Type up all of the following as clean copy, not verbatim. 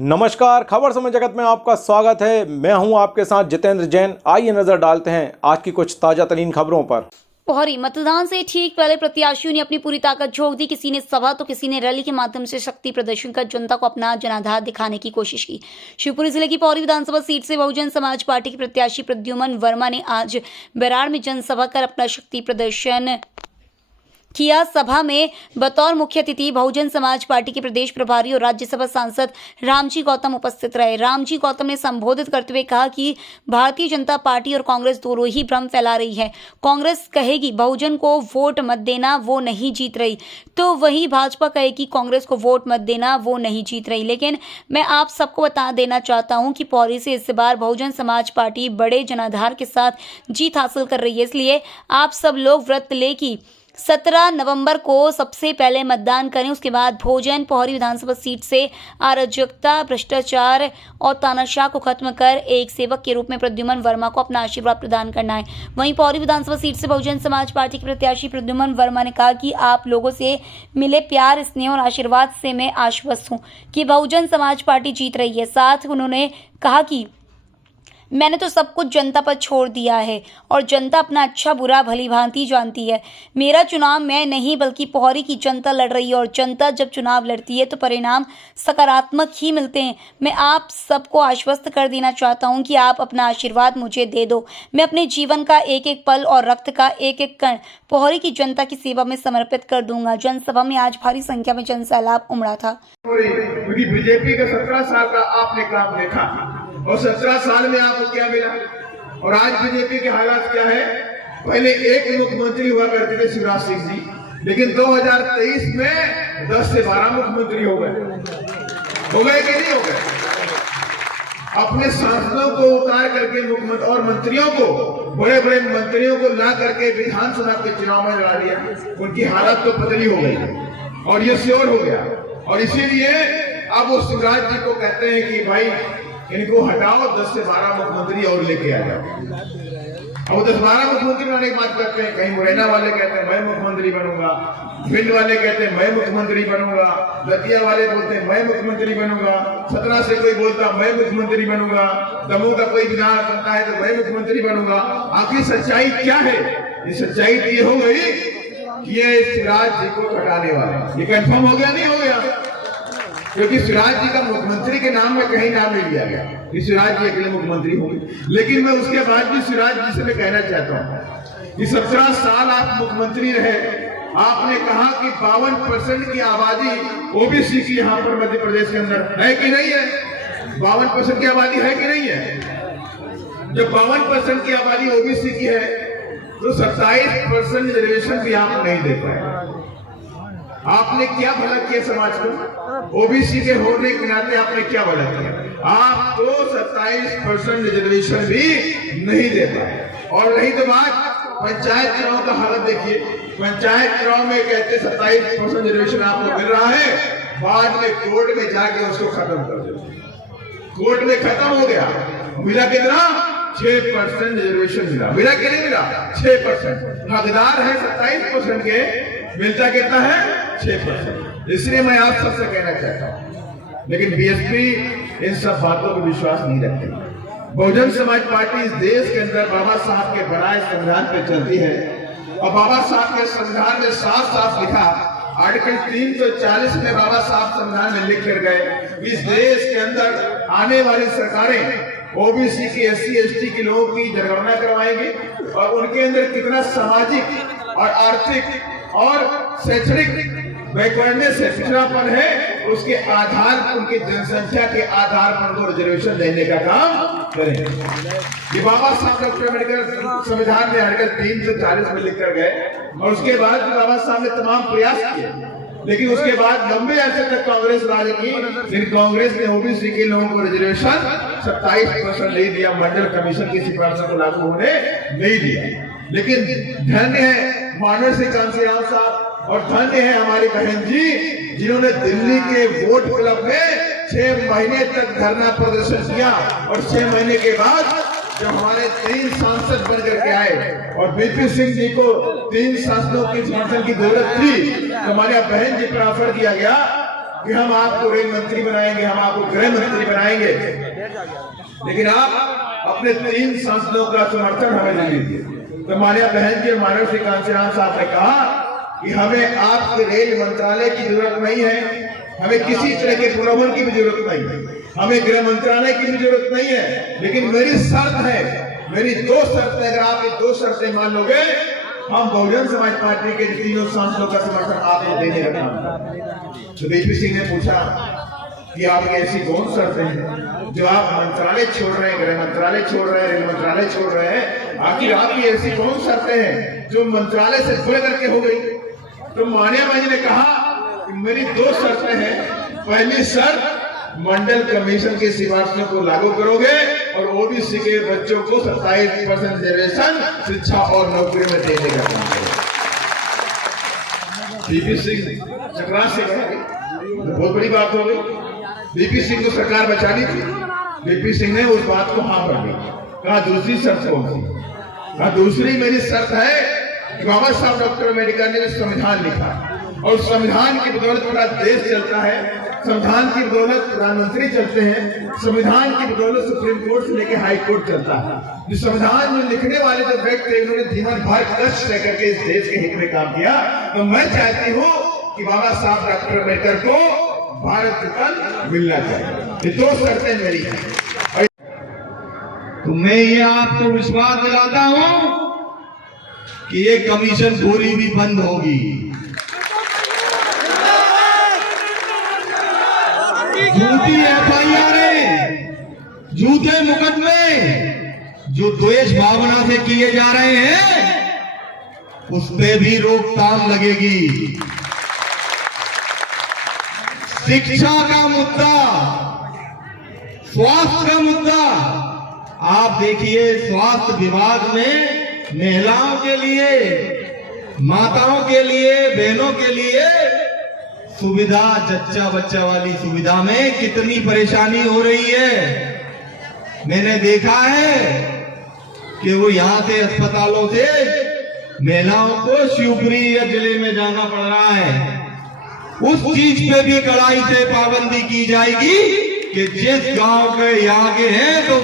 नमस्कार, खबर समय जगत में आपका स्वागत है। मैं हूं आपके साथ जितेंद्र जैन। आइए नजर डालते हैं आज की कुछ ताजा तरीन खबरों पर। पोहरी मतदान से ठीक पहले प्रत्याशियों ने अपनी पूरी ताकत झोंक दी। किसी ने सभा तो किसी ने रैली के माध्यम से शक्ति प्रदर्शन कर जनता को अपना जनाधार दिखाने की कोशिश की। शिवपुरी जिले की पौरी विधानसभा सीट से बहुजन समाज पार्टी के प्रत्याशी प्रद्युमन वर्मा ने आज बेराड़ में जनसभा कर अपना शक्ति प्रदर्शन किया। सभा में बतौर मुख्य अतिथि बहुजन समाज पार्टी के प्रदेश प्रभारी और राज्यसभा सांसद रामजी गौतम उपस्थित रहे। रामजी गौतम ने संबोधित करते हुए कहा कि भारतीय जनता पार्टी और कांग्रेस दोनों ही भ्रम फैला रही है। कांग्रेस कहेगी बहुजन को वोट मत देना, वो नहीं जीत रही, तो वही भाजपा कहेगी कांग्रेस को वोट मत देना, वो नहीं जीत रही। लेकिन मैं आप सबको बता देना चाहता हूं कि पौरी से इस बार बहुजन समाज पार्टी बड़े जनाधार के साथ जीत हासिल कर रही है। इसलिए आप सब लोग व्रत ले कि 17 नवंबर को सबसे पहले मतदान करें। उसके बाद भोजन पोहरी विधानसभा सीट से अराजकता, भ्रष्टाचार और तानाशाह को खत्म कर एक सेवक के रूप में प्रद्युमन वर्मा को अपना आशीर्वाद प्रदान करना है। वहीं पोहरी विधानसभा सीट से बहुजन समाज पार्टी के प्रत्याशी प्रद्युमन वर्मा ने कहा कि आप लोगों से मिले प्यार, स्नेह और आशीर्वाद से मैं आश्वस्त हूँ कि बहुजन समाज पार्टी जीत रही है। साथ उन्होंने कहा कि मैंने तो सब कुछ जनता पर छोड़ दिया है और जनता अपना अच्छा बुरा भली भांति जानती है। मेरा चुनाव मैं नहीं बल्कि पोहरी की जनता लड़ रही है और जनता जब चुनाव लड़ती है तो परिणाम सकारात्मक ही मिलते हैं। मैं आप सबको आश्वस्त कर देना चाहता हूं कि आप अपना आशीर्वाद मुझे दे दो। मैं अपने जीवन का एक एक पल और रक्त का एक एक कण पोहरी की जनता की सेवा में समर्पित कर दूंगा। जनसभा में आज भारी संख्या में जनसैलाब उमड़ा था। बीजेपी का 17 साल का आपने काम देखा और 17 साल में आपको क्या मिला और आज बीजेपी के हालात क्या है। पहले एक मुख्यमंत्री हुआ करते थे शिवराज सिंह जी, लेकिन 2023 में 10 से 12 मुख्यमंत्री हो गए कि नहीं हो गए। अपने सांसदों को उतार करके मुख्यमंत्री और मंत्रियों को, बड़े बड़े मंत्रियों को ला करके विधानसभा के चुनाव में लड़ा दिया। उनकी हालत तो पतली हो गई और ये श्योर हो गया और इसीलिए अब वो शिवराज जी को कहते हैं कि भाई इनको हटाओ, 10 से 12 मुख्यमंत्री और लेके आ जाओ। अब 10-12 मुख्यमंत्री बनाने की बात करते हैं। कहीं मुरैना वाले कहते हैं मैं मुख्यमंत्री बनूंगा, भिंड वाले कहते हैं मैं मुख्यमंत्री बनूंगा, दतिया वाले बोलते हैं मैं मुख्यमंत्री बनूंगा, 17 से कोई बोलता मैं मुख्यमंत्री बनूंगा, दमोह का कोई विधान करता है तो मैं मुख्यमंत्री बनूंगा। आखिर सच्चाई क्या है? ये सच्चाई तो ये हो गई कि ये शिवराज जी को हटाने वाले, ये कंफर्म हो गया नहीं हो गया, क्योंकि शिवराज जी का मुख्यमंत्री के नाम में कहीं नाम नहीं लिया गया कि शिवराज जी अकेले मुख्यमंत्री होंगे। लेकिन मैं उसके बाद भी शिवराज जी से मैं कहना चाहता हूँ कि 17 साल आप मुख्यमंत्री रहे। आपने कहा कि 52% की आबादी ओबीसी की यहाँ पर मध्य प्रदेश के अंदर है कि नहीं है। 52% की आबादी है कि नहीं है। जब 52% की आबादी ओबीसी की है तो 27% रिजर्वेशन भी आप नहीं दे पाए। आपने क्या भला किया समाज को? ओबीसी के होने के नाते आपने क्या भला किया? आप तो 27% रिजर्वेशन भी नहीं दे पाए। और नहीं तो बात पंचायत चुनाव का हालत देखिए। पंचायत चुनाव में कहते 27% रिजर्वेशन आपको मिल रहा है, बाद में कोर्ट में जाके उसको खत्म कर दो। कोर्ट में खत्म हो गया, मिला कितना? 6% रिजर्वेशन मिला। मिला कि नहीं मिला? 6%। हकदार है 27% के, मिलता कितना है? 6%। इसलिए मैं आप सबसे कहना चाहता हूं, लेकिन बीएसपी इन सब बातों पर विश्वास नहीं रखती। बहुजन समाज पार्टी इस देश के अंदर बाबा साहब के बनाए संविधान पे चलती है और बाबा साहब के संविधान में साफ साफ लिखा, आर्टिकल 340 में बाबा साहब संविधान में लिख कर गए, इस देश के अंदर आने वाली सरकारें ओबीसी की, एससी एसटी के लोगों की जनगणना करवाएंगे और उनके अंदर कितना सामाजिक और आर्थिक और शैक्षणिक बैकवर्डनेस है, पिछड़ापन है, उसके आधार पर, उनकी जनसंख्या के आधार पर उनको रिजर्वेशन देने का काम करेंगे। ये बाबा साहब डॉक्टर अम्बेडकर संविधान में आर्टिकल 340 में लिख कर गए और उसके बाद बाबा साहब ने तमाम प्रयास किए, लेकिन उसके बाद लंबे अरसे तक कांग्रेस राज की, फिर कांग्रेस ने ओबीसी के लोगों को रिजर्वेशन 27% नहीं दिया, मंडल कमीशन की सिफारिशों को लागू होने नहीं दिया। लेकिन धन्य है मानव सिंह कांसीराम साहब और धन्य है हमारी बहन जी, जिन्होंने दिल्ली के वोट क्लब में 6 महीने तक धरना प्रदर्शन किया और 6 महीने के बाद जब हमारे 3 सांसद बन करके आए और बीपी सिंह जी को 3 सांसदों की समर्थन की जरूरत थी, तो हमारे बहन जी पर ऑफर दिया गया कि हम आपको रेल मंत्री बनाएंगे, हम आपको गृह मंत्री बनाएंगे, लेकिन आप अपने 3 सांसदों का समर्थन हमें नहीं दीजिए। तो माननीय बहन जी मानव श्री कांचीराम साहब ने कहा कि हमें आपके रेल मंत्रालय की जरूरत नहीं है, हमें किसी तरह के प्रलोभन की भी जरूरत नहीं है, हमें गृह मंत्रालय की भी जरूरत नहीं है, लेकिन मेरी शर्त है, मेरी 2 शर्तें, अगर आप ये 2 शर्तें मान लोगे, हम बहुजन समाज पार्टी के 3 सांसदों का समर्थन आपको देने लगा। तो बीपी सिंह ने पूछा कि आपकी ऐसी कौन शर्तें हैं जो आप मंत्रालय छोड़ रहे हैं, गृह मंत्रालय छोड़ रहे हैं, रेल मंत्रालय छोड़ रहे हैं, आखिर आपकी ऐसी कौन शर्तें हैं जो मंत्रालय से बढ़ करके हो गई? तो मान्या भाई ने कहा कि मेरी 2 शर्तें हैं। पहली शर्त, मंडल कमीशन की सिफारिशों को लागू करोगे और ओबीसी के बच्चों को 27% रिजर्वेशन शिक्षा और नौकरी में देने का काम करोगे। बीपी सिंह सरकार से गए तो बहुत बड़ी बात हो गई। बीपी सिंह को सरकार बचानी थी, बीपी सिंह ने उस बात को हाँ कर दी। कहा दूसरी शर्त कौन सी? कहा दूसरी मेरी शर्त है कि बाबा साहब डॉक्टर अम्बेडकर ने संविधान लिखा और संविधान की बदौलत पूरा देश चलता है, संविधान की बदौलत प्रधानमंत्री चलते हैं, संविधान की बदौलत सुप्रीम कोर्ट से लेकर हाई कोर्ट चलता है। जो संविधान में लिखने वाले जो व्यक्ति थे उन्होंने जीवन भर कष्ट रह करके इस देश के हित में काम किया। तो मैं चाहती हूँ कि बाबा साहब डॉक्टर अम्बेडकर को भारत रत्न मिलना चाहिए। ये 2 शर्तें मेरी हैं। तो मैं ये आपको विश्वास दिलाता हूं कि ये कमीशन खोरी भी बंद होगी। झूठी FIR, झूठे मुकदमे जो द्वेष भावना से किए जा रहे हैं उस पे भी रोकथाम लगेगी। शिक्षा का मुद्दा, स्वास्थ्य का मुद्दा, आप देखिए स्वास्थ्य विभाग में महिलाओं के लिए, माताओं के लिए, बहनों के लिए सुविधा, जच्चा बच्चा वाली सुविधा में कितनी परेशानी हो रही है। मैंने देखा है कि वो यहां से अस्पतालों से महिलाओं को शिवपुरी या जिले में जाना पड़ रहा है। उस चीज पे भी कड़ाई से पाबंदी की जाएगी कि जिस गांव के यहाँ के हैं तो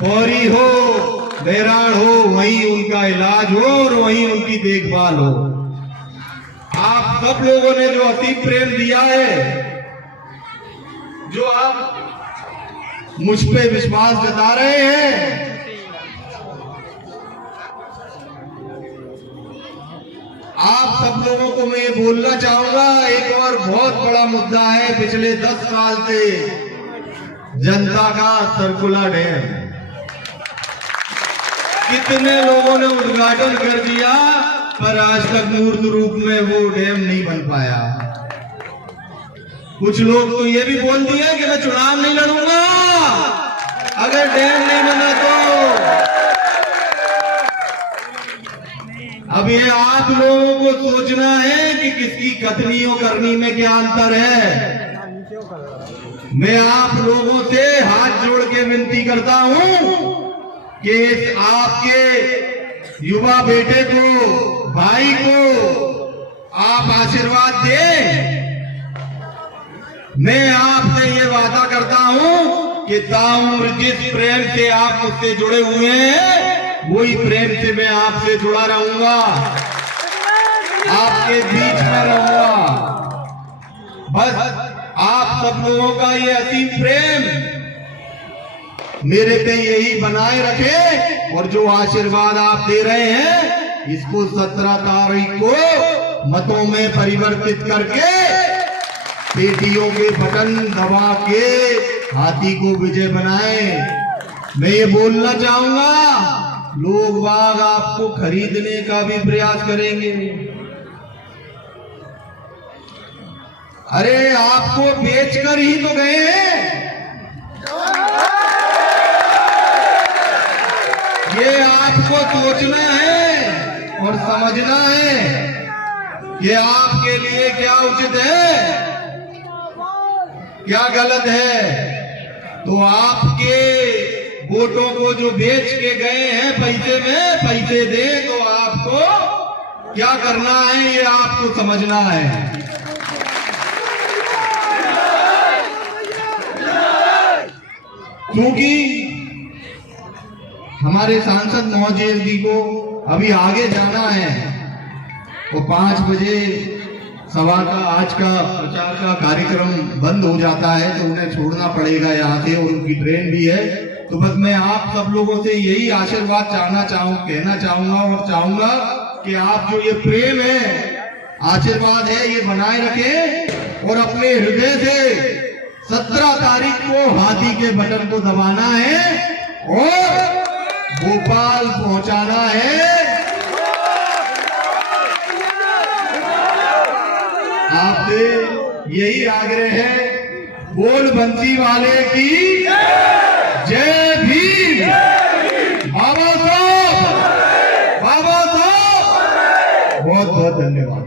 पौरी हो, बहराड़ हो, वहीं उनका इलाज हो और वहीं उनकी देखभाल हो। आप सब लोगों ने जो असीम प्रेम दिया है, जो आप मुझ पे विश्वास जता रहे हैं, आप सब लोगों को मैं ये बोलना चाहूंगा, एक और बहुत बड़ा मुद्दा है पिछले 10 साल से जनता का सरकुला डैम। कितने लोगों ने उद्घाटन कर दिया पर आज तक मूर्त रूप में वो डैम नहीं बन पाया। कुछ लोग तो ये भी बोल दिए कि मैं चुनाव नहीं लड़ूंगा अगर डैम नहीं बना तो। अब ये आप लोगों को सोचना है कि किसकी कथनी और करनी में क्या अंतर है। मैं आप लोगों से हाथ जोड़ के विनती करता हूं कि इस आपके युवा बेटे को, भाई को आप आशीर्वाद दें। मैं आपसे ये वादा करता हूं कि ताउम्र जिस प्रेम से आप मुझसे जुड़े हुए हैं वही प्रेम से मैं आपसे जुड़ा रहूंगा, आपके बीच में रहूंगा। बस आप सब लोगों का ये असीम प्रेम मेरे पे यही बनाए रखे और जो आशीर्वाद आप दे रहे हैं इसको 17 तारीख को मतों में परिवर्तित करके पेटियों के बटन दबा के हाथी को विजय बनाए। मैं ये बोलना चाहूंगा, लोग बाग आपको खरीदने का भी प्रयास करेंगे। अरे आपको बेचकर ही तो गए हैं। ये आपको सोचना है और समझना है कि आपके लिए क्या उचित है, क्या गलत है। तो आपके वोटों को जो बेच के गए हैं पैसे में, पैसे दें तो आपको क्या करना है ये आपको समझना है। क्योंकि हमारे सांसद महोदय जी को अभी आगे जाना है, तो 5 बजे सभा का आज का प्रचार का कार्यक्रम बंद हो जाता है, तो उन्हें छोड़ना पड़ेगा यहाँ से, और उनकी ट्रेन भी है। तो बस मैं आप सब लोगों से यही आशीर्वाद कहना चाहूंगा और चाहूंगा कि आप जो ये प्रेम है, आशीर्वाद है, ये बनाए रखें और अपने हृदय से 17 तारीख को हाथी के बटन को दबाना है और भोपाल पहुंचाना है। आपसे यही आग्रह है, बोल बंसी वाले की जय भीम। बाबा साहब बहुत बहुत धन्यवाद।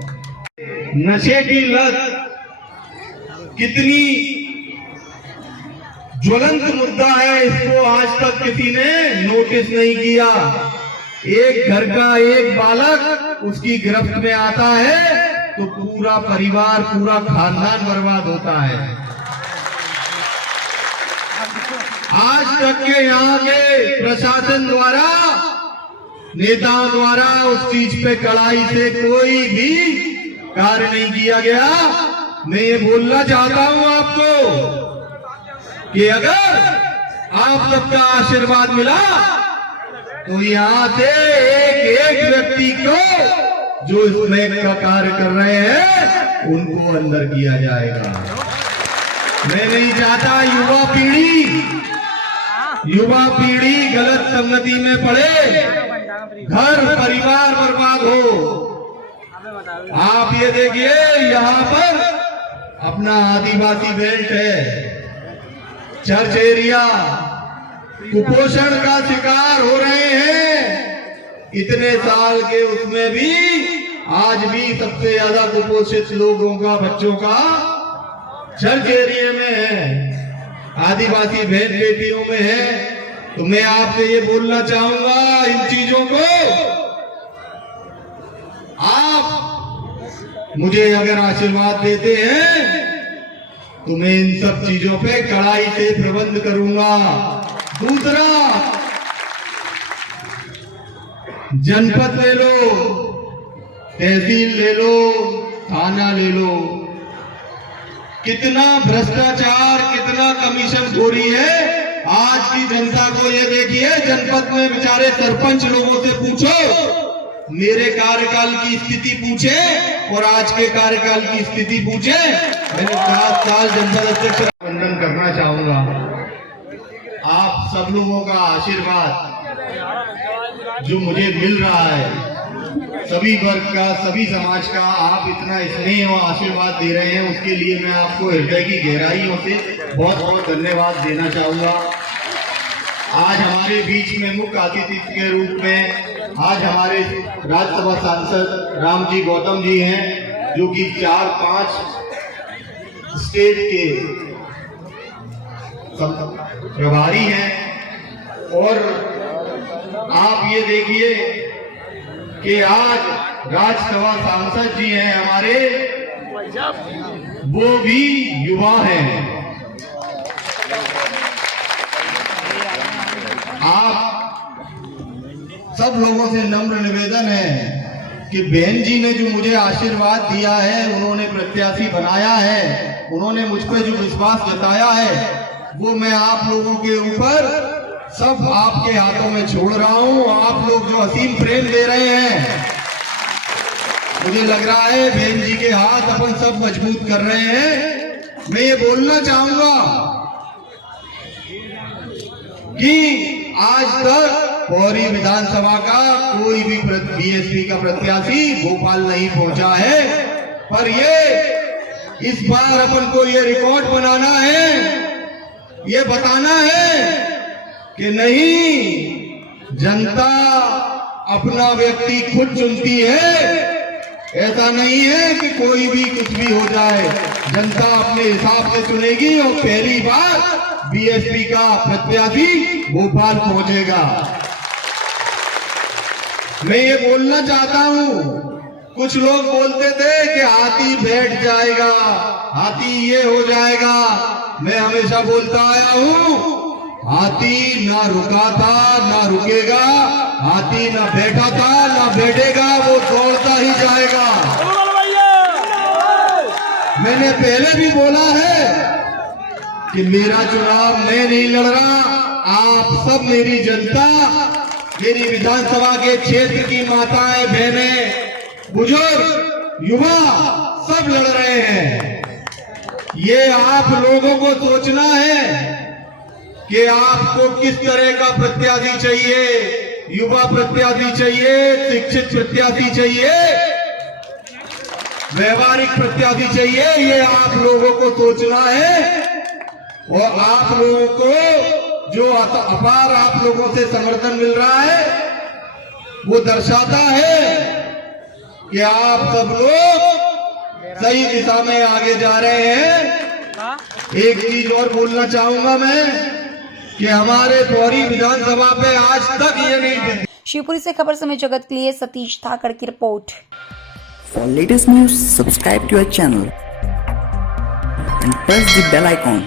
नशे की लत कितनी ज्वलंत मुद्दा है, इसको आज तक किसी ने नोटिस नहीं किया। एक घर का एक बालक उसकी गिरफ्त में आता है तो पूरा परिवार, पूरा खानदान बर्बाद होता है। आज तक के यहाँ के प्रशासन द्वारा, नेताओं द्वारा उस चीज पे कड़ाई से कोई भी कार्य नहीं किया गया। मैं ये बोलना चाहता हूं आपको कि अगर आप सबका आशीर्वाद मिला तो यहाँ से एक व्यक्ति को जो इसमें का कार्य कर रहे हैं उनको अंदर किया जाएगा। मैं नहीं चाहता युवा पीढ़ी गलत संगति में पड़े, घर परिवार बर्बाद हो। आप ये देखिए, यहाँ पर अपना आदिवासी बेल्ट है, चर्च एरिया, कुपोषण का शिकार हो रहे हैं। इतने साल के उसमें भी आज भी सबसे ज्यादा कुपोषित लोगों का, बच्चों का चर्च एरिया में है, आदिवासी बहन बेटियों में है। तो मैं आपसे ये बोलना चाहूंगा, इन चीजों को आप मुझे अगर आशीर्वाद देते हैं तो मैं इन सब चीजों पे कड़ाई से प्रबंध करूंगा। दूसरा, जनपद ले लो, तहसील ले लो, थाना ले लो, कितना भ्रष्टाचार, कितना कमीशनखोरी है। आज की जनता को ये देखिए, जनपद में बेचारे सरपंच लोगों से पूछो, मेरे कार्यकाल की स्थिति पूछे और आज के कार्यकाल की स्थिति पूछे। मैंने 7 साल जनपद अध्यक्ष वंदन करना चाहूंगा। आप सब लोगों का आशीर्वाद जो मुझे मिल रहा है, सभी वर्ग का, सभी समाज का, आप इतना स्नेह और आशीर्वाद दे रहे हैं, उसके लिए मैं आपको हृदय की गहराइयों से बहुत बहुत धन्यवाद देना चाहूंगा। आज हमारे बीच में मुख्य अतिथि के रूप में आज हमारे राज्यसभा सांसद रामजी गौतम जी हैं, जो कि 4-5 स्टेट के प्रभारी हैं। और आप ये देखिए कि आज राज्यसभा सांसद जी हैं हमारे, वो भी युवा हैं। आप सब लोगों से नम्र निवेदन है कि बहन जी ने जो मुझे आशीर्वाद दिया है, उन्होंने प्रत्याशी बनाया है, उन्होंने मुझ पर जो विश्वास जताया है, वो मैं आप लोगों के ऊपर सब आपके हाथों में छोड़ रहा हूं। आप लोग जो असीम प्रेम दे रहे हैं, मुझे लग रहा है बहन जी के हाथ अपन सब मजबूत कर रहे हैं। मैं ये बोलना चाहूंगा कि आज तक पौरी विधानसभा का कोई भी बीएसपी का प्रत्याशी भोपाल नहीं पहुंचा है, पर ये इस बार अपन को ये रिकॉर्ड बनाना है, ये बताना है कि नहीं, जनता अपना व्यक्ति खुद चुनती है। ऐसा नहीं है कि कोई भी कुछ भी हो जाए, जनता अपने हिसाब से चुनेगी और पहली बार बीएसपी का प्रत्याशी भोपाल पहुंचेगा। मैं ये बोलना चाहता हूं, कुछ लोग बोलते थे कि हाथी बैठ जाएगा, हाथी ये हो जाएगा। मैं हमेशा बोलता आया हूं, हाथी ना रुका था ना रुकेगा, हाथी ना बैठा था ना बैठेगा, वो दौड़ता ही जाएगा। मैंने पहले भी बोला है कि मेरा चुनाव मैं नहीं लड़ रहा, आप सब मेरी जनता, मेरी विधानसभा के क्षेत्र की माताएं, बहनें, बुजुर्ग, युवा सब लड़ रहे हैं। ये आप लोगों को सोचना है कि आपको किस तरह का प्रत्याशी चाहिए, युवा प्रत्याशी चाहिए, शिक्षित प्रत्याशी चाहिए, व्यवहारिक प्रत्याशी चाहिए, ये आप लोगों को सोचना है। और आप लोगों को जो अपार आप लोगों से समर्थन मिल रहा है वो दर्शाता है कि आप सब लोग सही दिशा में आगे जा रहे हैं। एक चीज और बोलना चाहूंगा मैं कि हमारे पौरी विधानसभा पे आज तक ये नहीं। शिवपुरी से खबर समय जगत के लिए सतीश ठाकर की report. For latest news, subscribe to our channel and press the bell icon.